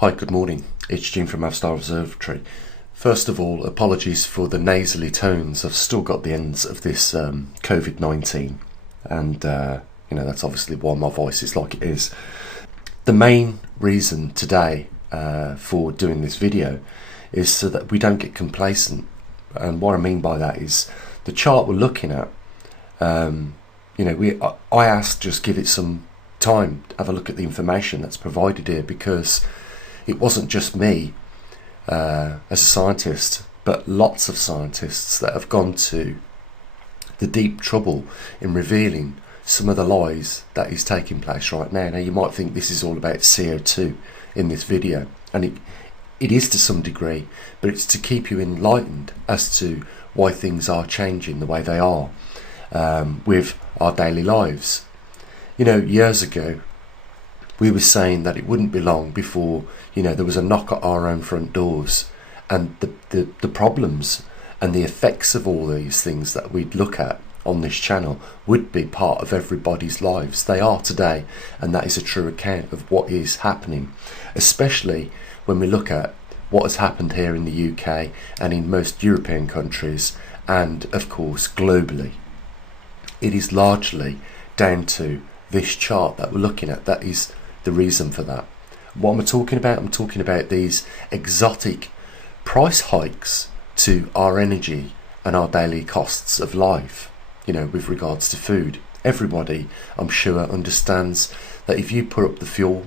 Hi, good morning. It's Jim from maverickstar Observatory. First of all, apologies for the nasally tones. I've still got the ends of this COVID-19 and that's obviously why my voice is like it is. The main reason today for doing this video is so that we don't get complacent, and what I mean by that is the chart we're looking at. I asked just give it some time, have a look at the information that's provided here, because it wasn't just me as a scientist, but lots of scientists that have gone to the deep trouble in revealing some of the lies that is taking place right now. Now, you might think this is all about CO2 in this video, and it is to some degree, but it's to keep you enlightened as to why things are changing the way they are with our daily lives. Years ago, we were saying that it wouldn't be long before, there was a knock at our own front doors, and the problems and the effects of all these things that we'd look at on this channel would be part of everybody's lives. They are today, and that is a true account of what is happening, especially when we look at what has happened here in the UK and in most European countries, and of course globally. It is largely down to this chart that we're looking at. That is the reason for that. What am I talking about? I'm talking about these exotic price hikes to our energy and our daily costs of life, with regards to food. Everybody, I'm sure, understands that if you put up the fuel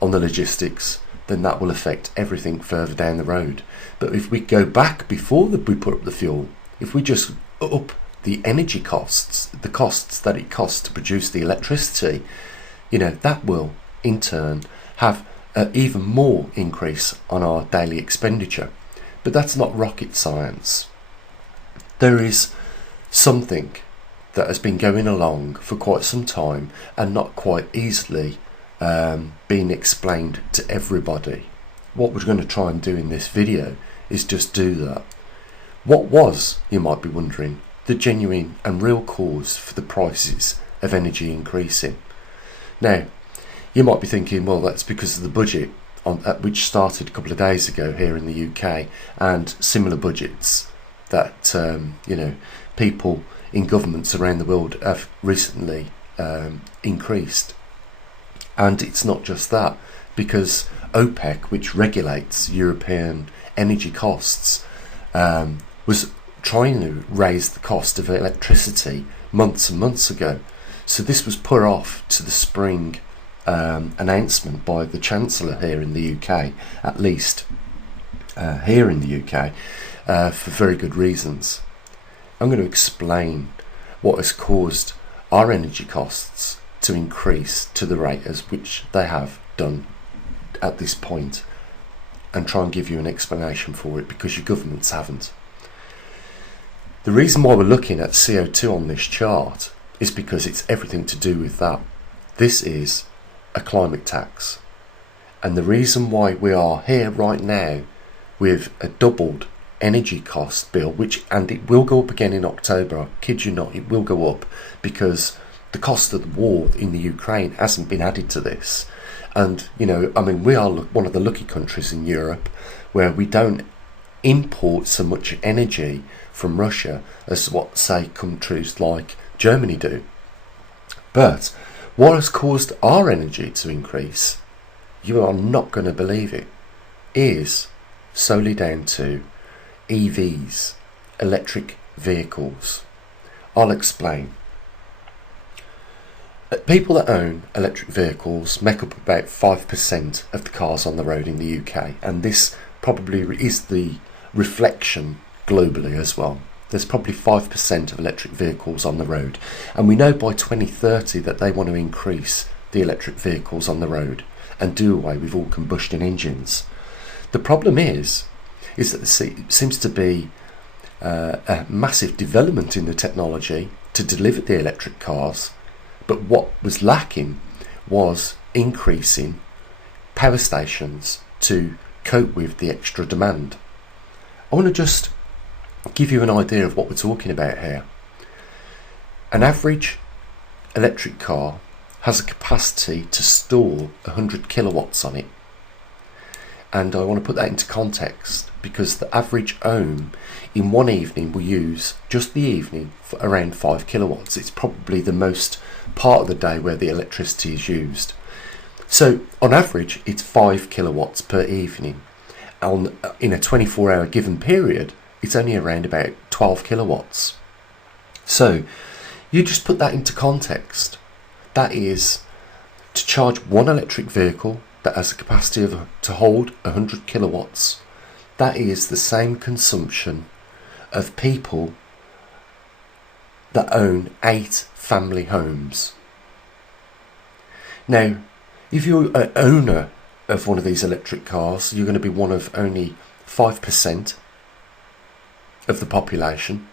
on the logistics, then that will affect everything further down the road. But if we go back before we put up the fuel, if we just up the energy costs, the costs that it costs to produce the electricity, that will in turn have even more increase on our daily expenditure. But that's not rocket science. There is something that has been going along for quite some time and not quite easily being explained to everybody. What we're going to try and do in this video is just do that. What was, you might be wondering, the genuine and real cause for the prices of energy increasing? Now, you might be thinking, well, that's because of the budget which started a couple of days ago here in the UK, and similar budgets that people in governments around the world have recently increased. And it's not just that, because OPEC, which regulates European energy costs, was trying to raise the cost of electricity months and months ago. So this was put off to the spring announcement by the Chancellor here in the UK, at least here in the UK, for very good reasons. I'm going to explain what has caused our energy costs to increase to the rate as which they have done at this point, and try and give you an explanation for it, because your governments haven't. The reason why we're looking at CO2 on this chart is because it's everything to do with that. This is a climate tax, and the reason why we are here right now with a doubled energy cost bill, and it will go up again in October, I kid you not, it will go up, because the cost of the war in the Ukraine hasn't been added to this. And we are one of the lucky countries in Europe where we don't import so much energy from Russia as what, say, countries like Germany do. But what has caused our energy to increase, you are not going to believe it, is solely down to EVs, electric vehicles. I'll explain. People that own electric vehicles make up about 5% of the cars on the road in the UK, and this probably is the reflection globally as well. There's probably 5% of electric vehicles on the road, and we know by 2030 that they want to increase the electric vehicles on the road and do away with all combustion engines. The problem is that there seems to be a massive development in the technology to deliver the electric cars, but what was lacking was increasing power stations to cope with the extra demand. I want to just give you an idea of what we're talking about here. An average electric car has a capacity to store 100 kilowatts on it. And I want to put that into context because the average home in one evening will use, just the evening, for around 5 kilowatts. It's probably the most part of the day where the electricity is used. So on average, it's 5 kilowatts per evening. In a 24-hour given period, it's only around about 12 kilowatts. So you just put that into context. That is, to charge one electric vehicle that has a capacity to hold 100 kilowatts, that is the same consumption of people that own 8 family homes. Now, if you're an owner of one of these electric cars, you're going to be one of only 5% of the population,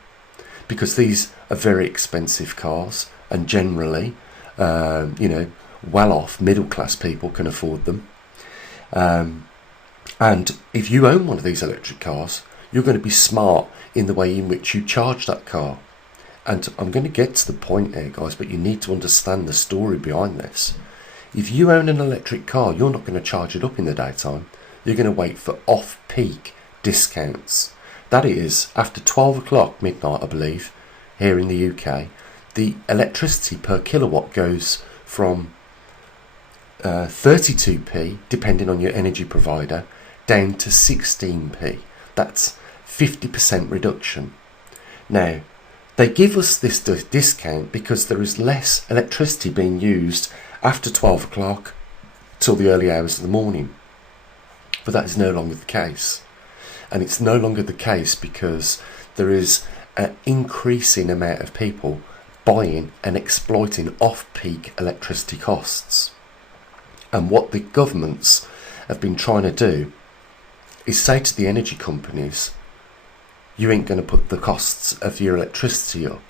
because these are very expensive cars, and generally, well-off middle-class people can afford them. And if you own one of these electric cars, you're going to be smart in the way in which you charge that car. And I'm going to get to the point here, guys, but you need to understand the story behind this. If you own an electric car, you're not going to charge it up in the daytime. You're going to wait for off-peak discounts. That is, after 12 o'clock midnight, I believe, here in the UK, the electricity per kilowatt goes from 32p, depending on your energy provider, down to 16p. That's 50% reduction. Now, they give us this discount because there is less electricity being used after 12 o'clock till the early hours of the morning. But that is no longer the case. And it's no longer the case because there is an increasing amount of people buying and exploiting off-peak electricity costs. And what the governments have been trying to do is say to the energy companies, you ain't going to put the costs of your electricity up.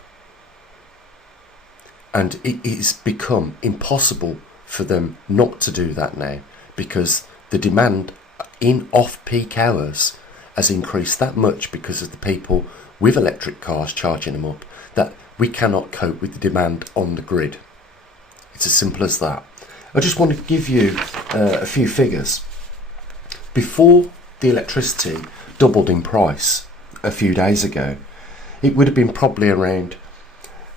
And it is become impossible for them not to do that now, because the demand in off-peak hours has increased that much because of the people with electric cars charging them up, that we cannot cope with the demand on the grid. It's as simple as that. I just want to give you a few figures. Before the electricity doubled in price a few days ago, it would have been probably around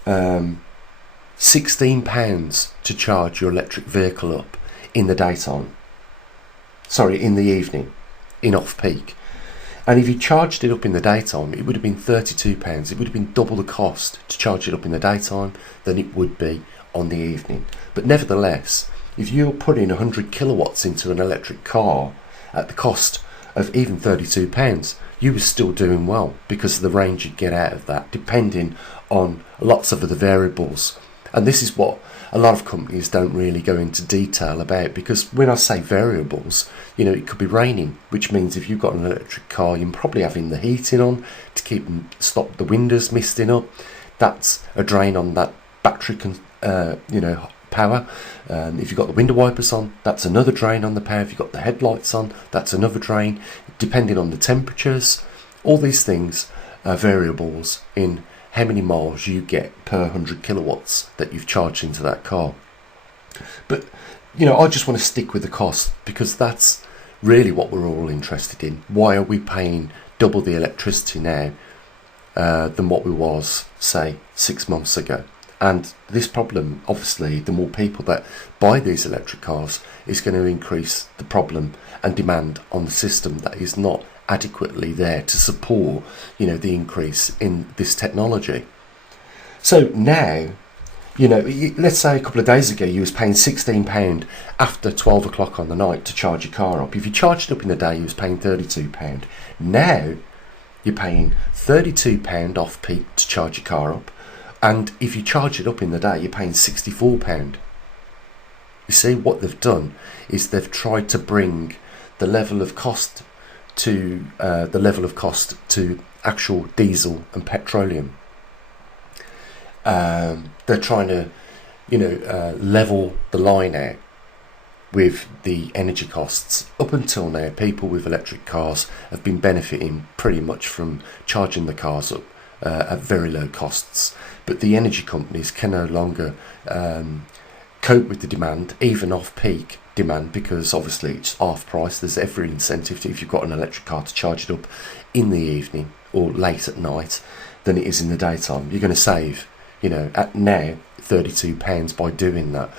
£16 to charge your electric vehicle up in the daytime. Sorry, in the evening, in off-peak. And if you charged it up in the daytime, it would have been £32. It would have been double the cost to charge it up in the daytime than it would be on the evening. But nevertheless, if you're putting 100 kilowatts into an electric car at the cost of even £32, you were still doing well because of the range you get out of that, depending on lots of other variables. And this is what a lot of companies don't really go into detail about, because when I say variables, it could be raining, which means if you've got an electric car, you're probably having the heating on to stop the windows misting up. That's a drain on that battery power. If you've got the window wipers on, that's another drain on the power. If you've got the headlights on, that's another drain, depending on the temperatures. All these things are variables in how many miles you get per 100 kilowatts that you've charged into that car. But I just want to stick with the cost, because that's really what we're all interested in. Why are we paying double the electricity now than what we was, say, 6 months ago? And this problem, obviously, the more people that buy these electric cars is going to increase the problem and demand on the system that is not adequately there to support the increase in this technology. So now, let's say a couple of days ago you was paying £16 after 12 o'clock on the night to charge your car up. If you charged it up in the day, you was paying £32. Now you're paying £32 off peak to charge your car up, and if you charge it up in the day, you're paying £64. You see, what they've done is they've tried to bring the level of cost to actual diesel and petroleum. They're trying to level the line out with the energy costs. Up until now, people with electric cars have been benefiting pretty much from charging the cars up at very low costs, but the energy companies can no longer cope with the demand, even off-peak demand, because obviously it's half price. There's every incentive if you've got an electric car to charge it up in the evening or late at night than it is in the daytime. You're going to save, at now £32 by doing that.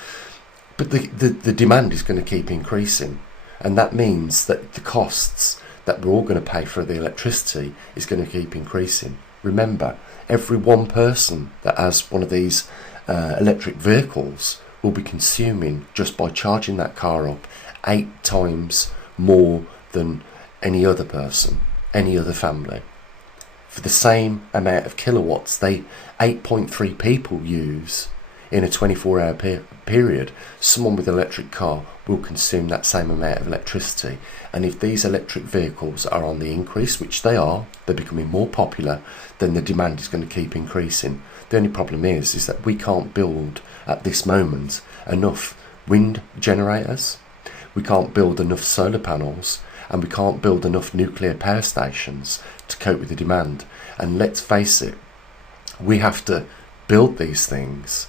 But the demand is going to keep increasing, and that means that the costs that we're all going to pay for the electricity is going to keep increasing. Remember, every one person that has one of these electric vehicles will be consuming, just by charging that car up, 8 times more than any other person, any other family. For the same amount of kilowatts, 8.3 people use in a 24-hour period. Someone with an electric car will consume that same amount of electricity. And if these electric vehicles are on the increase, which they are, they're becoming more popular, then the demand is going to keep increasing. The only problem is that we can't build at this moment enough wind generators, we can't build enough solar panels, and we can't build enough nuclear power stations to cope with the demand. And let's face it, we have to build these things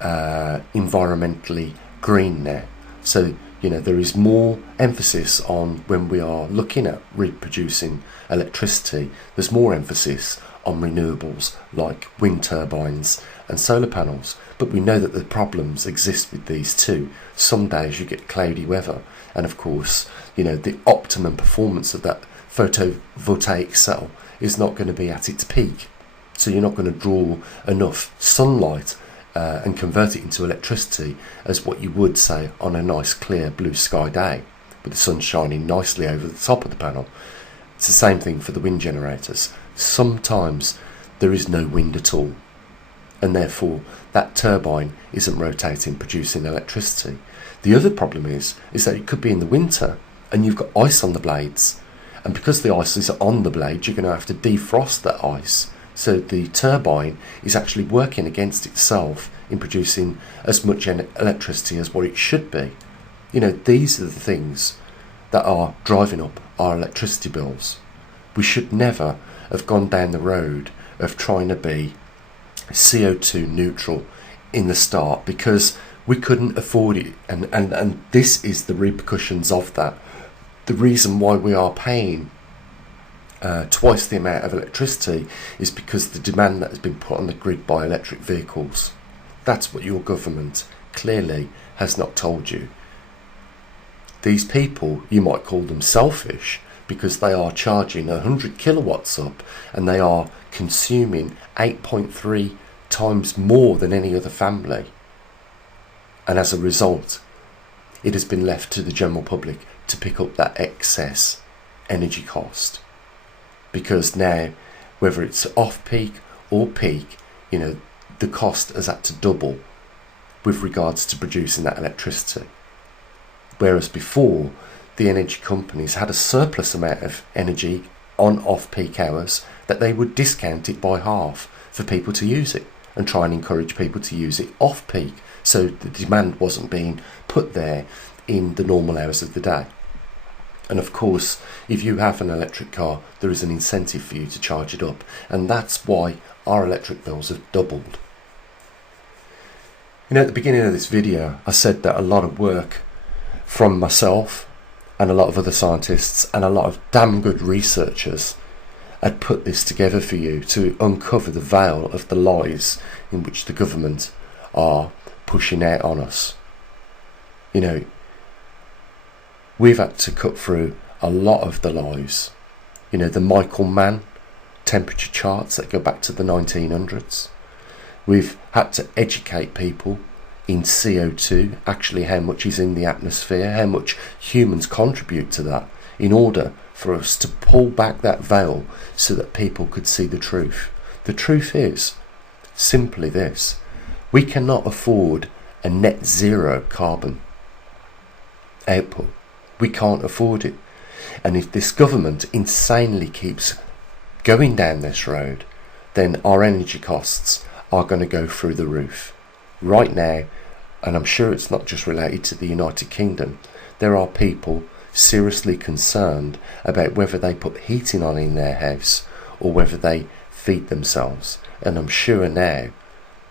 environmentally green now. So there is more emphasis on, when we are looking at reproducing electricity, there's more emphasis on renewables like wind turbines and solar panels. But we know that the problems exist with these too. Some days you get cloudy weather, and of course the optimum performance of that photovoltaic cell is not going to be at its peak, so you're not going to draw enough sunlight and convert it into electricity as what you would, say, on a nice clear blue sky day with the sun shining nicely over the top of the panel. It's the same thing for the wind generators. Sometimes there is no wind at all, and therefore that turbine isn't rotating, producing electricity. The other problem is that it could be in the winter and you've got ice on the blades, and because the ice is on the blades, you're going to have to defrost that ice. So the turbine is actually working against itself in producing as much electricity as what it should be. These are the things that are driving up our electricity bills. We should never have gone down the road of trying to be CO2 neutral in the start, because we couldn't afford it, and this is the repercussions of that. The reason why we are paying twice the amount of electricity is because the demand that has been put on the grid by electric vehicles. That's what your government clearly has not told you. These people, you might call them selfish, because they are charging 100 kilowatts up and they are consuming 8.3 times more than any other family. And as a result, it has been left to the general public to pick up that excess energy cost. Because now, whether it's off-peak or peak, the cost has had to double with regards to producing that electricity. Whereas before, the energy companies had a surplus amount of energy on off-peak hours that they would discount it by half for people to use it and try and encourage people to use it off-peak, so the demand wasn't being put there in the normal hours of the day. And of course, if you have an electric car, there is an incentive for you to charge it up, and that's why our electric bills have doubled. At the beginning of this video, I said that a lot of work from myself and a lot of other scientists and a lot of damn good researchers had put this together for you to uncover the veil of the lies in which the government are pushing out on us. We've had to cut through a lot of the lies. The Michael Mann temperature charts that go back to the 1900s. We've had to educate people in CO2, actually how much is in the atmosphere, how much humans contribute to that, in order for us to pull back that veil so that people could see the truth. The truth is simply this: we cannot afford a net zero carbon output. We can't afford it. And if this government insanely keeps going down this road, then our energy costs are going to go through the roof. Right now, and I'm sure it's not just related to the United Kingdom, there are people seriously concerned about whether they put heating on in their house or whether they feed themselves. And I'm sure now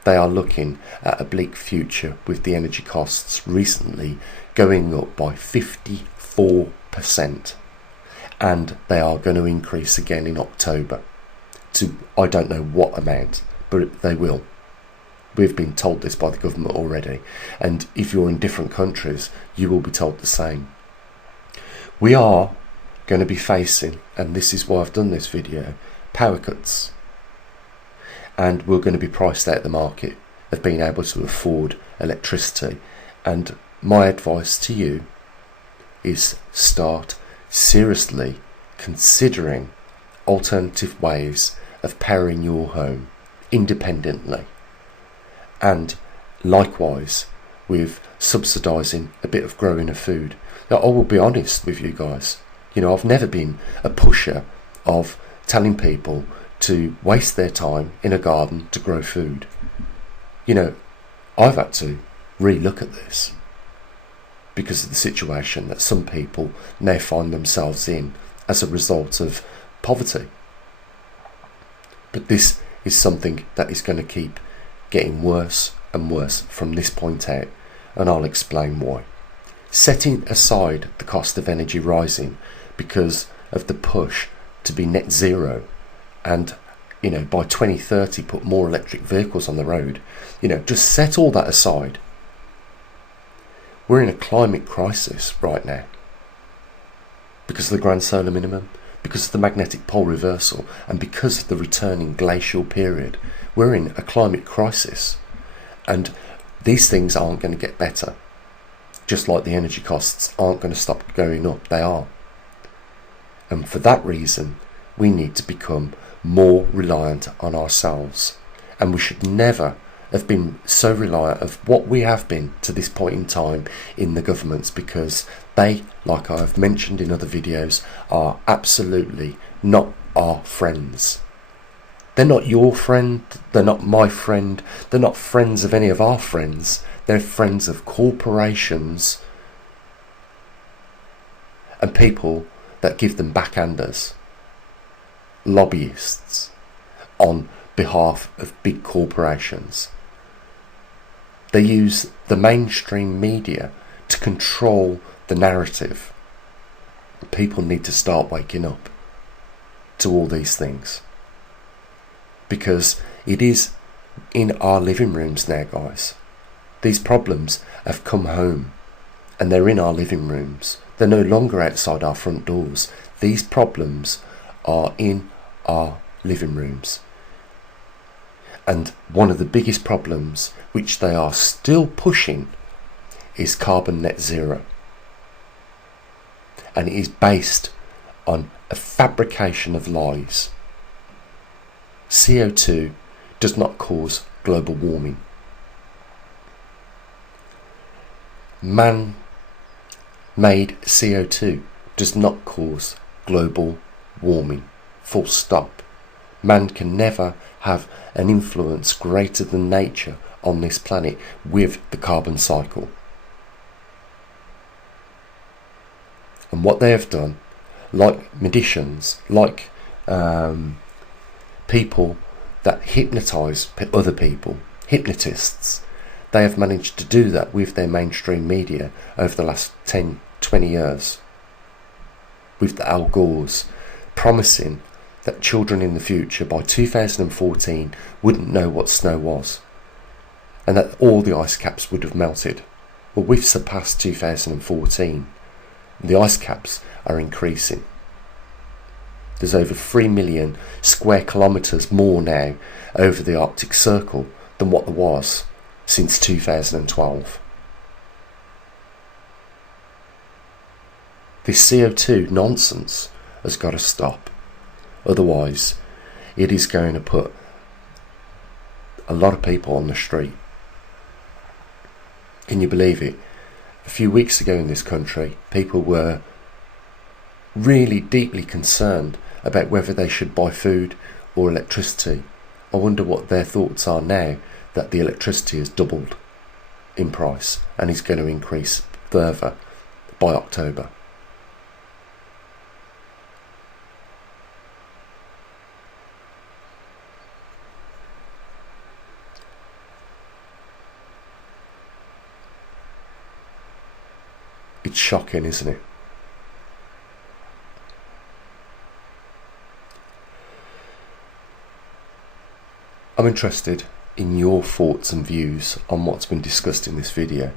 they are looking at a bleak future with the energy costs recently going up by 54%, and they are going to increase again in October to I don't know what amount, but they will. We've been told this by the government already, and if you're in different countries, you will be told the same. We are going to be facing, and this is why I've done this video, power cuts. And we're going to be priced out of the market of being able to afford electricity. And my advice to you is start seriously considering alternative ways of powering your home independently. And likewise with subsidising a bit of growing of food. Now, I will be honest with you guys, I've never been a pusher of telling people to waste their time in a garden to grow food. I've had to re-look at this because of the situation that some people now find themselves in as a result of poverty. But this is something that is going to keep getting worse and worse from this point out, and I'll explain why. Setting aside the cost of energy rising because of the push to be net zero and by 2030 put more electric vehicles on the road, just set all that aside. We're in a climate crisis right now because of the grand solar minimum, because of the magnetic pole reversal, and because of the returning glacial period. We're in a climate crisis, and these things aren't going to get better. Just like the energy costs aren't going to stop going up, they are. And for that reason, we need to become more reliant on ourselves. And we should never have been so reliant of what we have been to this point in time in the governments, because they, like I've mentioned in other videos, are absolutely not our friends. They're not your friend, they're not my friend, they're not friends of any of our friends. They're friends of corporations and people that give them backhanders, lobbyists on behalf of big corporations. They use the mainstream media to control the narrative. People need to start waking up to all these things, because it is in our living rooms now, guys. These problems have come home and they're in our living rooms. They're no longer outside our front doors. These problems are in our living rooms. And one of the biggest problems, which they are still pushing, is carbon net zero. And it is based on a fabrication of lies. CO2 does not cause global warming. Man-made CO2 does not cause global warming. Full stop. Man can never have an influence greater than nature on this planet with the carbon cycle. And what they have done, like magicians, like people that hypnotise other people, hypnotists, they have managed to do that with their mainstream media over the last 10, 20 years. With the Al Gores promising that children in the future by 2014 wouldn't know what snow was, and that all the ice caps would have melted. Well, we've surpassed 2014. The ice caps are increasing. There's over 3 million square kilometres more now over the Arctic Circle than what there was since 2012. This CO2 nonsense has got to stop. Otherwise, it is going to put a lot of people on the street. Can you believe it? A few weeks ago in this country, people were really deeply concerned about whether they should buy food or electricity. I wonder what their thoughts are now that the electricity has doubled in price and is going to increase further by October. It's shocking, isn't it? I'm interested in your thoughts and views on what's been discussed in this video.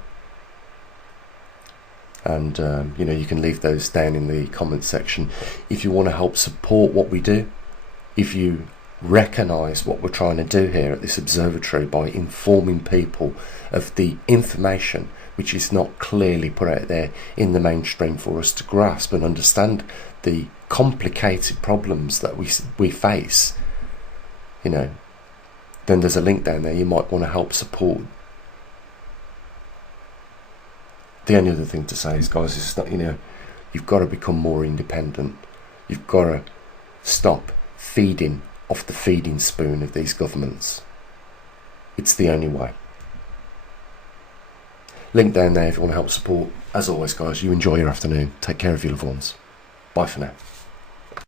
And you can leave those down in the comment section. If you want to help support what we do, if you recognise what we're trying to do here at this observatory by informing people of the information which is not clearly put out there in the mainstream for us to grasp and understand the complicated problems that we face, then there's a link down there. You might want to help support. The only other thing to say is, guys, is that you've got to become more independent. You've got to stop feeding off the feeding spoon of these governments. It's the only way. Link down there if you want to help support. As always, guys, you enjoy your afternoon. Take care of your loved ones. Bye for now.